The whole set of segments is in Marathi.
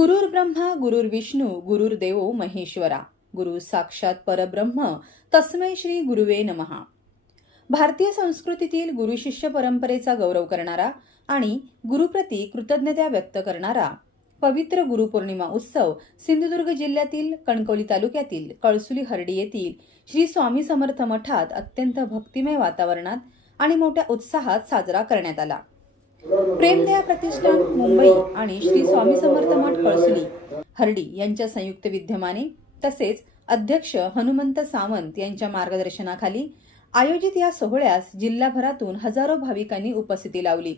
गुरुर् ब्रह्मा गुरुर्विष्णू गुरुर्देवो महेश्वरा गुरु साक्षात परब्रह्म तस्मै श्री गुरुवे नमः। भारतीय संस्कृतीतील गुरु शिष्य परंपरेचा गौरव करणारा आणि गुरुप्रती कृतज्ञता व्यक्त करणारा पवित्र गुरुपौर्णिमा उत्सव सिंधुदुर्ग जिल्ह्यातील कणकवली तालुक्यातील कळसुली हर्डी येथील श्री स्वामी समर्थ मठात अत्यंत भक्तिमय वातावरणात आणि मोठ्या उत्साहात साजरा करण्यात आला। प्रेमदया प्रतिष्ठान मुंबई आणि श्री स्वामी समर्थ मठ कळसुली हर्डी यांच्या संयुक्त विद्यमाने तसेच अध्यक्ष हनुमंत सावंत यांच्या मार्गदर्शनाखाली आयोजित या सोहळ्यास जिल्हाभरातून हजारो भाविकांनी उपस्थिती लावली।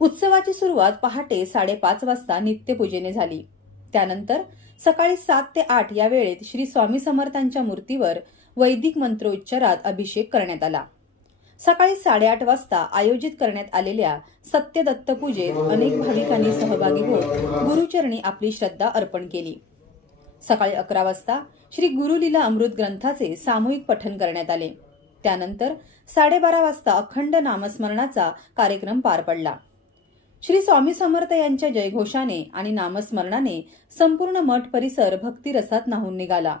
उत्सवाची सुरुवात पहाटे 5:30 वाजता नित्यपूजेने झाली। त्यानंतर सकाळी 7 ते 8 या वेळेत श्री स्वामी समर्थांच्या मूर्तीवर वैदिक मंत्रोच्चारात अभिषेक करण्यात आला। सकाळी 8:30 वाजता आयोजित करण्यात आलेल्या सत्यदत्त पूजेत अनेक भाविकांनी सहभागी होत गुरुचरणी आपली श्रद्धा अर्पण केली। सकाळी 11 वाजता श्री गुरुलीला अमृत ग्रंथाचे सामूहिक पठण करण्यात आले। त्यानंतर 12:30 वाजता अखंड नामस्मरणाचा कार्यक्रम पार पडला। श्री स्वामी समर्थ यांच्या जयघोषाने आणि नामस्मरणाने संपूर्ण मठ परिसर भक्तिरसात न्हाऊन निघाला।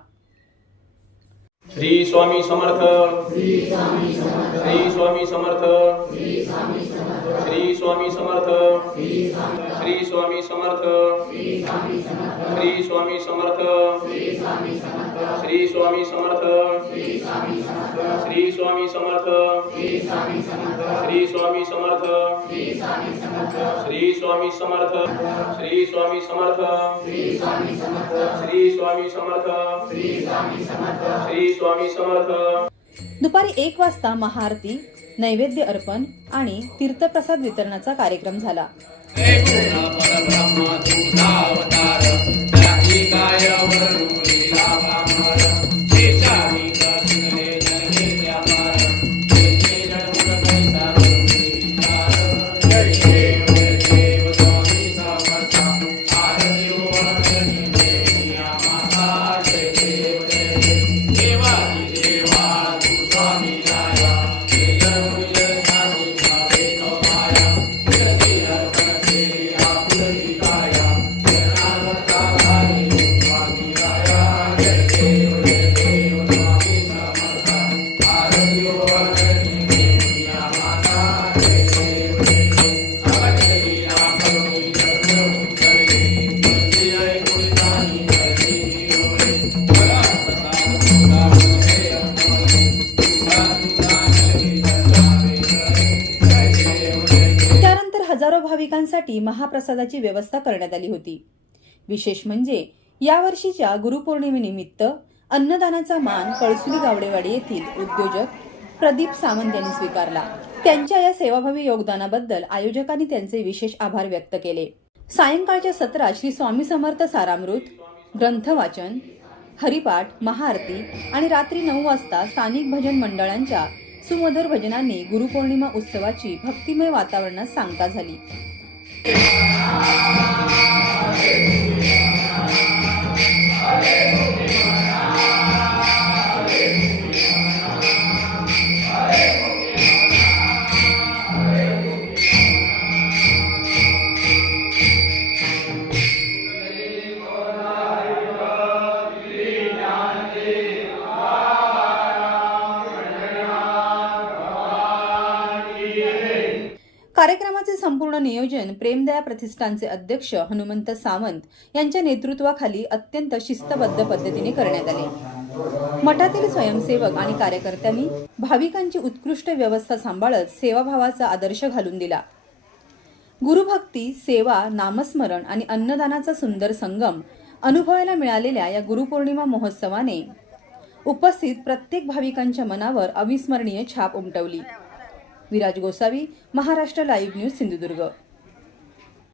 श्री स्वामी समर्थ श्री स्वामी समर्थ श्री स्वामी समर्थ श्री स्वामी समर्थ श्री स्वामी समर्थ श्री स्वामी समर्थ श्री स्वामी समर्थ श्री स्वामी समर्थ श्री स्वामी समर्थ श्री स्वामी समर्थ श्री स्वामी समर्थ श्री स्वामी समर्थ। दुपारी 1 वाजता महाआरती, नैवेद्य अर्पण आणि तीर्थप्रसाद वितरणाचा कार्यक्रम झाला। हजारो भाविकांसाठी महाप्रसादाची व्यवस्था करण्यात आली होती। विशेष म्हणजे यावर्षीच्या गुरुपौर्णिमेनिमित्त अन्नदानाचा मान कळसुली गावडेवाडी येथील उद्योजक प्रदीप सावंत यांनी स्वीकारला। त्यांच्या या सेवाभावी योगदानाबद्दल आयोजकांनी त्यांचे विशेष आभार व्यक्त केले। सायंकाळच्या सत्रात श्री स्वामी समर्थ सारामृत, ग्रंथ वाचन, हरिपाठ, महाआरती आणि रात्री 9 वाजता स्थानिक भजन मंडळांच्या सुमधुर भजनांनी गुरुपौर्णिमा उत्सवाची भक्तिमय वातावरणात सांगता झाली। कार्यक्रमाचे संपूर्ण नियोजन प्रेमदया प्रतिष्ठानचे अध्यक्ष हनुमंत सावंत यांच्या नेतृत्वाखाली अत्यंत शिस्तबद्ध पद्धतीने करण्यात आले। मठातील स्वयंसेवक आणि कार्यकर्त्यांनी भाविकांची उत्कृष्ट व्यवस्था सांभाळत सेवाभावाचा आदर्श घालून दिला। गुरुभक्ती, सेवा, नामस्मरण आणि अन्नदानाचा सुंदर संगम अनुभवायला मिळालेल्या या गुरुपौर्णिमा महोत्सवाने उपस्थित प्रत्येक भाविकांच्या मनावर अविस्मरणीय छाप उमटवली। Viraj Gosavi, Maharashtra live news, Sindhudurg.